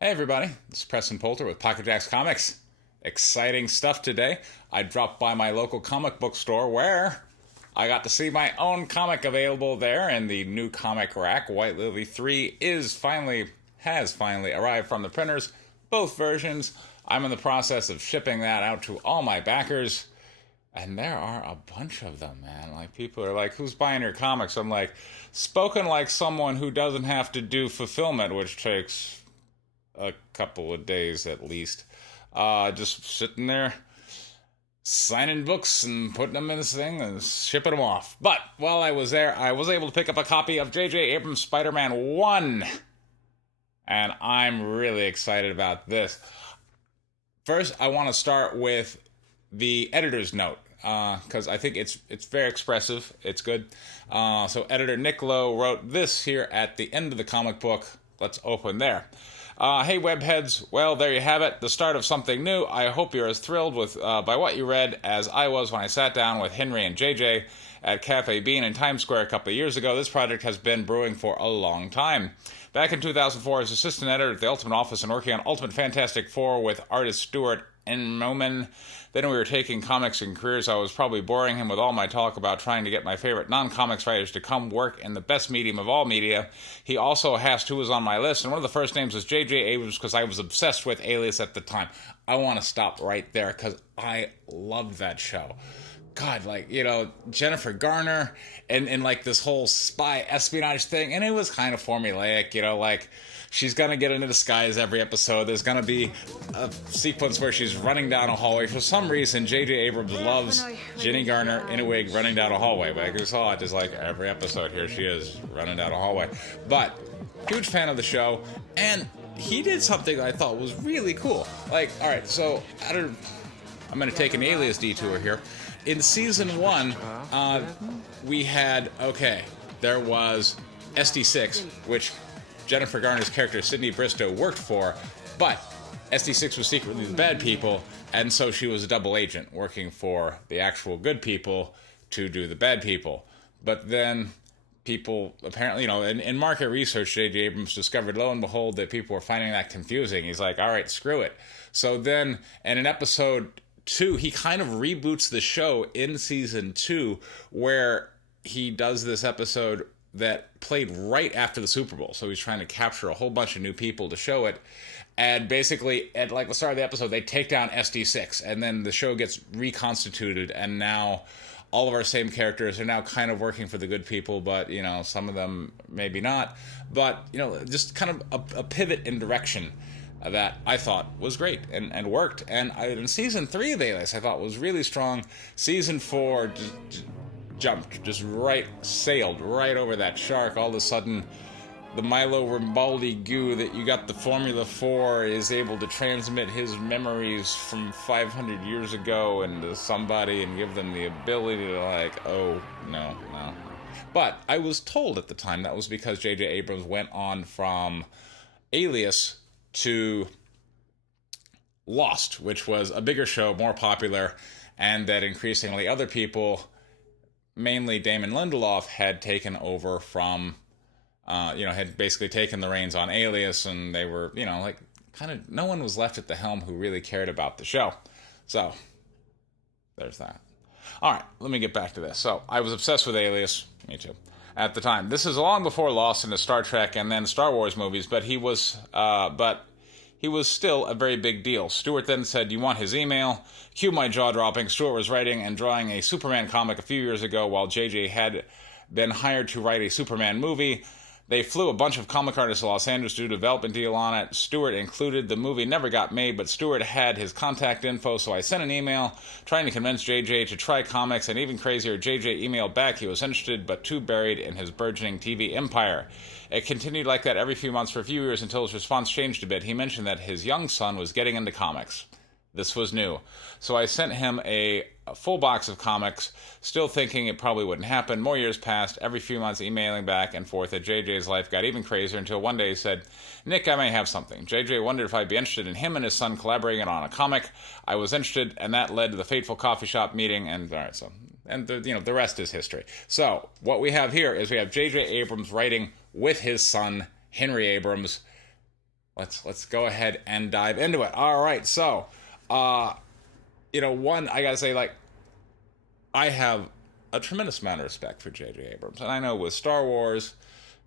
Hey everybody, this is Preston Poulter with Pocket Jacks Comics. Exciting stuff today. I dropped by my local comic book store where I got to see my own comic available there, and the new comic rack, White Lily 3, has finally arrived from the printers. Both versions. I'm in the process of shipping that out to all my backers. And there are a bunch of them, man. Like, people are like, who's buying your comics? I'm like, spoken like someone who doesn't have to do fulfillment, which takes a couple of days at least. Just sitting there signing books and putting them in this thing and shipping them off. But while I was there, I was able to pick up a copy of JJ Abrams' Spider-Man 1. And I'm really excited about this. First, I want to start with the editor's note, because I think it's very expressive. It's good. So editor Nick Lowe wrote this here at the end of the comic book. Let's open there. Hey webheads, well, there you have it, the start of something new. I hope you're as thrilled by what you read as I was when I sat down with Henry and JJ at Cafe Bean in Times Square a couple of years ago. This project has been brewing for a long time. Back in 2004, as assistant editor at the Ultimate Office and working on Ultimate Fantastic Four with artist Stuart Enmoman. Then we were taking comics and careers. I was probably boring him with all my talk about trying to get my favorite non-comics writers to come work in the best medium of all media. He also asked who was on my list, and one of the first names was JJ Abrams because I was obsessed with Alias at the time. I want to stop right there because I loved that show. God, like, Jennifer Garner and like this whole spy espionage thing, and it was kind of formulaic, like she's gonna get into disguise every episode. There's gonna be a sequence where she's running down a hallway. For some reason, JJ Abrams loves Jenny Garner in a wig running down a hallway. But I saw it just like every episode. Here she is running down a hallway. But huge fan of the show, and he did something I thought was really cool. Like, all right, so I'm gonna take an Alias detour here. In season 1, we had, there was SD6, which Jennifer Garner's character, Sydney Bristow, worked for, but SD6 was secretly the bad people, and so she was a double agent working for the actual good people to do the bad people. But then people, apparently, in market research, J.J. Abrams discovered, lo and behold, that people were finding that confusing. He's like, all right, screw it. So then, in episode 2, he kind of reboots the show in season 2, where he does this episode that played right after the Super Bowl. So he's trying to capture a whole bunch of new people to show it. And basically, at like the start of the episode, they take down SD6, and then the show gets reconstituted, and now all of our same characters are now kind of working for the good people, but, some of them maybe not. But, just kind of a pivot in direction that I thought was great and worked. And in season 3 of Alias, I thought was really strong. Season 4 sailed right over that shark. All of a sudden, the Milo Rimbaldi goo that you got the Formula 4 is able to transmit his memories from 500 years ago into somebody and give them the ability to no. But I was told at the time that was because J.J. Abrams went on from Alias to Lost, which was a bigger show, more popular, and that increasingly other people, mainly Damon Lindelof, had taken over from, had basically taken the reins on Alias, and they were, no one was left at the helm who really cared about the show. So, there's that. All right, let me get back to this. So, I was obsessed with Alias. Me too. At the time. This is long before Lost and the Star Trek and then Star Wars movies, but he was still a very big deal. Stewart then said, "You want his email?" Cue my jaw dropping. Stewart was writing and drawing a Superman comic a few years ago while JJ had been hired to write a Superman movie. They flew a bunch of comic artists to Los Angeles to do a development deal on it, Stewart included. The movie never got made, but Stewart had his contact info, so I sent an email trying to convince JJ to try comics, and even crazier, JJ emailed back he was interested, but too buried in his burgeoning TV empire. It continued like that every few months for a few years until his response changed a bit. He mentioned that his young son was getting into comics. This was new. So I sent him a full box of comics, still thinking it probably wouldn't happen. More years passed, every few months emailing back and forth. JJ's life got even crazier until one day he said, "Nick, I may have something." JJ wondered if I'd be interested in him and his son collaborating on a comic. I was interested, and that led to the fateful coffee shop meeting, and all right, so... And the rest is history. So what we have here is we have J.J. Abrams writing with his son, Henry Abrams. let's go ahead and dive into it. All right, so one, I gotta say, like, I have a tremendous amount of respect for JJ Abrams, and I know with Star Wars,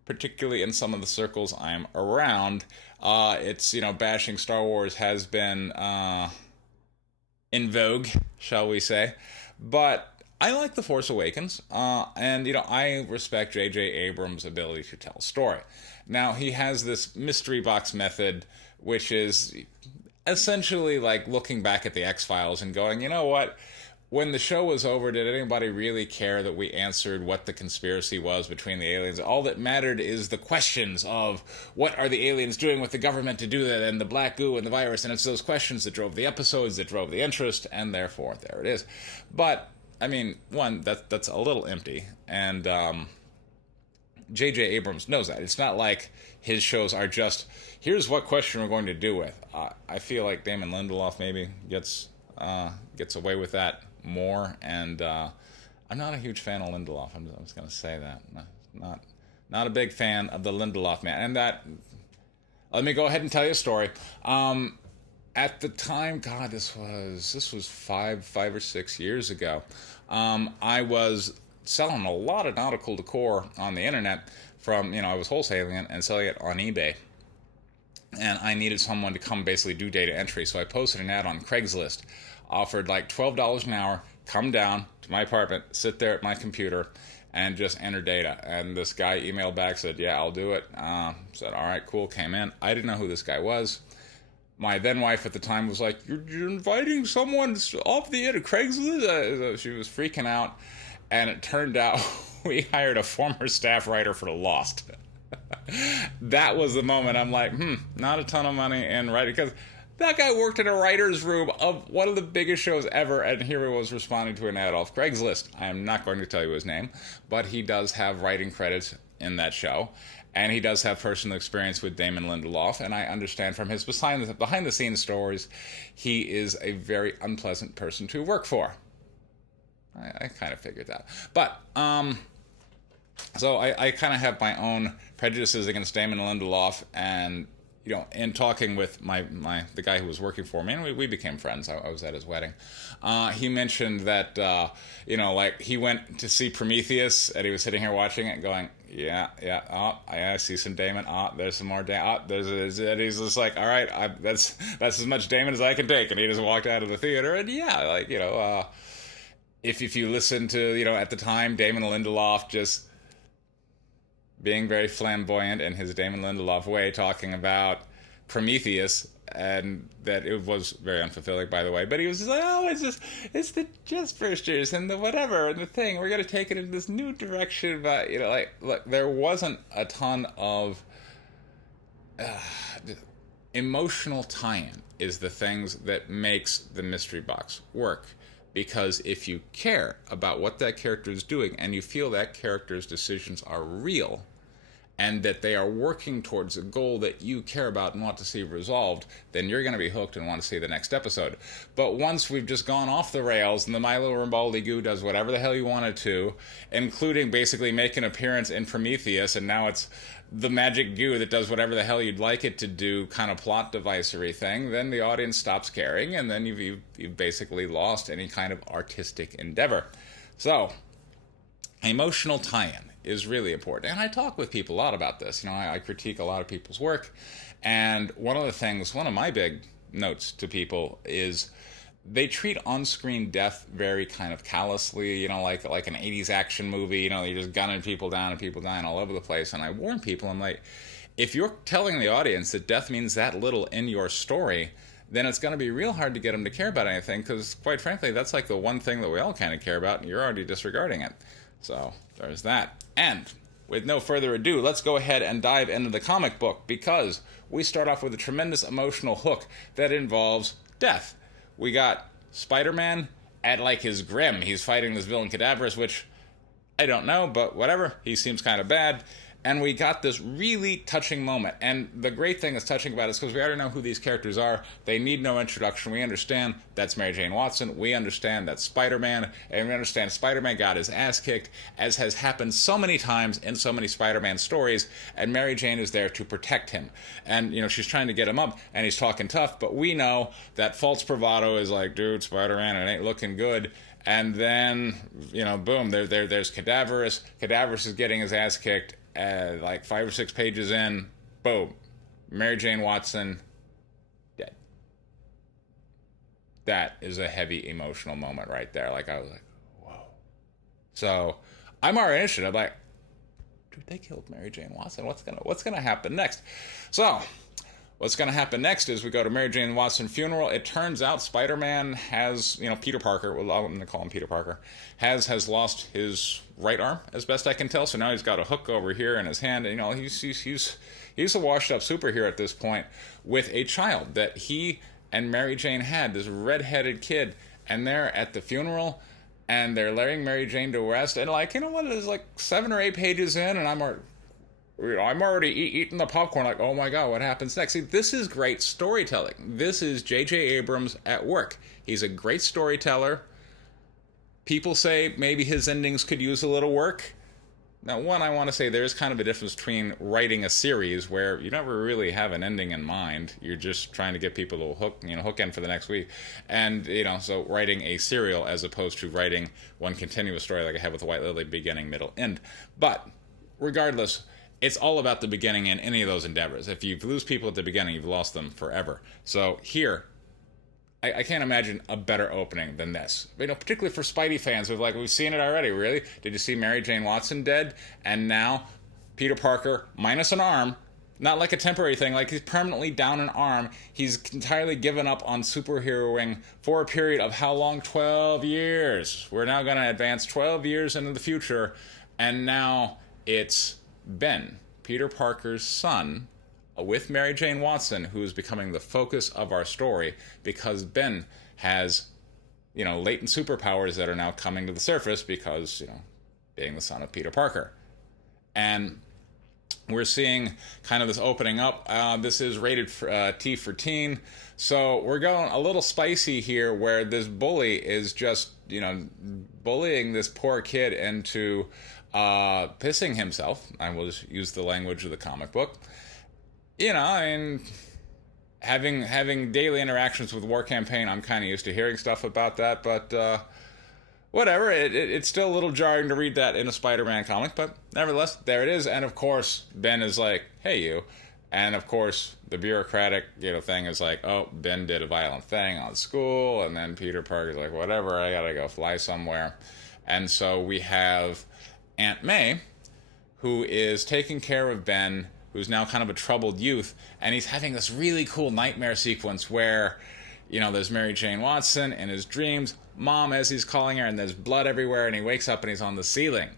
particularly in some of the circles I'm around, it's, bashing Star Wars has been in vogue, shall we say. But I like The Force Awakens, and, I respect JJ Abrams' ability to tell a story. Now, he has this mystery box method, which is essentially like looking back at the X-Files and going, you know what? When the show was over, did anybody really care that we answered what the conspiracy was between the aliens? All that mattered is the questions of what are the aliens doing with the government to do that, and the black goo and the virus, and it's those questions that drove the episodes, that drove the interest, and therefore, there it is. But, I mean, one, that's a little empty, and J.J. Abrams knows that. It's not like his shows are just, here's what question we're going to do with. I feel like Damon Lindelof maybe gets away with that more, and I'm not a huge fan of Lindelof. I'm just going to say that. Not a big fan of the Lindelof man. And that, let me go ahead and tell you a story. At the time, God, this was five or 6 years ago. I was selling a lot of nautical decor on the internet from, I was wholesaling it and selling it on eBay. And I needed someone to come basically do data entry. So I posted an ad on Craigslist, offered like $12 an hour, come down to my apartment, sit there at my computer, and just enter data. And this guy emailed back, said, yeah, I'll do it. Said, all right, cool, came in. I didn't know who this guy was. My then wife at the time was like, you're inviting someone off the end of Craigslist? She was freaking out. And it turned out we hired a former staff writer for Lost. That was the moment I'm like, not a ton of money in writing, because that guy worked in a writer's room of one of the biggest shows ever, and here he was responding to an ad off Craigslist. I am not going to tell you his name, but he does have writing credits in that show, and he does have personal experience with Damon Lindelof, and I understand from his behind-the-scenes stories, he is a very unpleasant person to work for. I kind of figured that. But, so I kind of have my own prejudices against Damon Lindelof, and in talking with the guy who was working for me, and we became friends. I was at his wedding. He mentioned that like he went to see Prometheus, and he was sitting here watching it, going, yeah. I see some Damon. There's some more Damon. And he's just like, all right, that's as much Damon as I can take, and he just walked out of the theater. And if you listen to at the time Damon Lindelof just being very flamboyant in his Damon Lindelof way, talking about Prometheus, and that it was very unfulfilling, by the way. But he was just like, it's the Jazzbristers and the whatever and the thing. We're going to take it in this new direction. But, look, there wasn't a ton of emotional tie-in is the things that makes the mystery box work. Because if you care about what that character is doing, and you feel that character's decisions are real, and that they are working towards a goal that you care about and want to see resolved, then you're going to be hooked and want to see the next episode. But once we've just gone off the rails, and the Milo Rimbaldi goo does whatever the hell you want it to, including basically make an appearance in Prometheus, and now it's the magic goo that does whatever the hell you'd like it to do, kind of plot devicery thing, then the audience stops caring, and then you've basically lost any kind of artistic endeavor. So, emotional tie-in is really important. And I talk with people a lot about this. I critique a lot of people's work. And one of my big notes to people is they treat on-screen death very kind of callously, like an 80s action movie, you're just gunning people down and people dying all over the place. And I warn people, I'm like, if you're telling the audience that death means that little in your story, then it's going to be real hard to get them to care about anything, because quite frankly, that's like the one thing that we all kind of care about, and you're already disregarding it. So there's that. And with no further ado, let's go ahead and dive into the comic book, because we start off with a tremendous emotional hook that involves death. We got Spider-Man at like his grim. He's fighting this villain Cadaverous, which I don't know, but whatever. He seems kind of bad. And we got this really touching moment. And the great thing that's touching about it is because we already know who these characters are. They need no introduction. We understand that's Mary Jane Watson. We understand that's Spider-Man. And we understand Spider-Man got his ass kicked, as has happened so many times in so many Spider-Man stories. And Mary Jane is there to protect him. And, she's trying to get him up, and he's talking tough. But we know that false bravado is like, dude, Spider-Man, it ain't looking good. And then, boom, there's Cadaverous. Cadaverous is getting his ass kicked. Like 5 or 6 pages in, boom, Mary Jane Watson dead. That is a heavy emotional moment right there. Like, I was like, whoa. So I'm already interested. I'm like, dude, they killed Mary Jane Watson. What's gonna happen next? So what's going to happen next is we go to Mary Jane Watson funeral. It turns out Spider-Man has, Peter Parker, well, I'm going to call him Peter Parker, has lost his right arm, as best I can tell. So now he's got a hook over here in his hand. And, he's a washed-up superhero at this point with a child that he and Mary Jane had, this red-headed kid. And they're at the funeral, and they're laying Mary Jane to rest. And, it's like 7 or 8 pages in, and I'm already eating the popcorn, like, oh my god, what happens next? See, this is great storytelling. This is JJ Abrams at work. He's a great storyteller. People say maybe his endings could use a little work. Now, one, I want to say there's kind of a difference between writing a series where you never really have an ending in mind. You're just trying to get people to hook in for the next week. And, so writing a serial as opposed to writing one continuous story like I have with the White Lily, beginning, middle, end. But regardless, it's all about the beginning in any of those endeavors. If you lose people at the beginning, you've lost them forever. So here, I can't imagine a better opening than this. Particularly for Spidey fans, we've seen it already. Really? Did you see Mary Jane Watson dead? And now Peter Parker, minus an arm, not like a temporary thing, like he's permanently down an arm. He's entirely given up on superheroing for a period of how long? 12 years. We're now going to advance 12 years into the future, and now it's Ben, Peter Parker's son, with Mary Jane Watson, who is becoming the focus of our story because Ben has, latent superpowers that are now coming to the surface because, being the son of Peter Parker. And we're seeing kind of this opening up. This is rated for, T for teen. So we're going a little spicy here where this bully is just, bullying this poor kid into pissing himself. I will just use the language of the comic book. Having daily interactions with War Campaign, I'm kind of used to hearing stuff about that, but whatever. It's still a little jarring to read that in a Spider-Man comic, but nevertheless, there it is. And of course, Ben is like, hey, you. And of course, the bureaucratic, thing is like, oh, Ben did a violent thing on school, and then Peter Parker's like, whatever, I gotta go fly somewhere. And so we have Aunt May, who is taking care of Ben, who's now kind of a troubled youth, and he's having this really cool nightmare sequence where, there's Mary Jane Watson in his dreams, Mom, as he's calling her, and there's blood everywhere, and he wakes up and he's on the ceiling.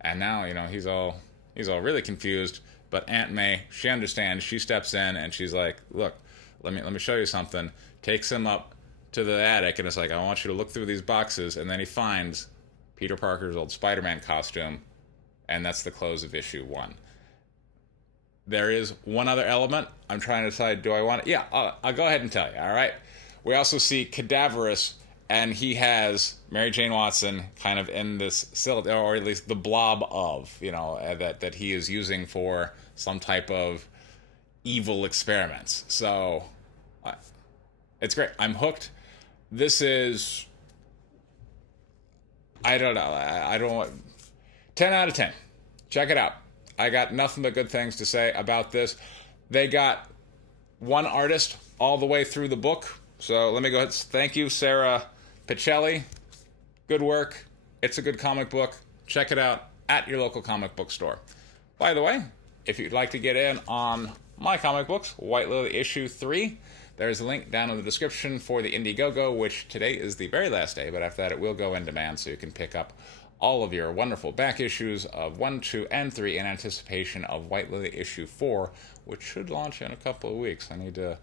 And now, he's all really confused, but Aunt May, she understands, she steps in, and she's like, look, let me show you something, takes him up to the attic, and it's like, I want you to look through these boxes, and then he finds Peter Parker's old Spider-Man costume, and that's the close of issue 1. There is one other element. I'm trying to decide, do I want it? Yeah, I'll go ahead and tell you, all right? We also see Cadaverous, and he has Mary Jane Watson kind of in this cylinder, or at least the blob of, that he is using for some type of evil experiments. So, it's great. I'm hooked. This is, I don't know, I don't want, 10 out of 10. Check it out. I got nothing but good things to say about this. They got one artist all the way through the book. So let me go ahead. Thank you, Sarah Pichelli. Good work. It's a good comic book. Check it out at your local comic book store. By the way, if you'd like to get in on my comic books, White Lily issue 3, there's a link down in the description for the Indiegogo, which today is the very last day, but after that it will go in demand, so you can pick up all of your wonderful back issues of 1, 2, and 3 in anticipation of White Lily issue 4, which should launch in a couple of weeks. I need to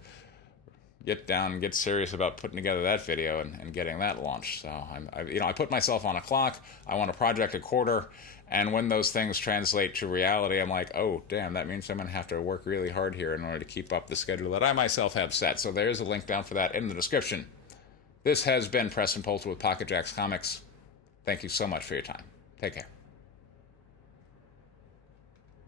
get down and get serious about putting together that video and getting that launched. So I put myself on a clock. I want a project a quarter, and when those things translate to reality, I'm like, oh damn, that means I'm gonna have to work really hard here in order to keep up the schedule that I myself have set. So there's a link down for that in the description. This has been Preston Poulter with Pocket Jacks Comics. Thank you so much for your time. Take care.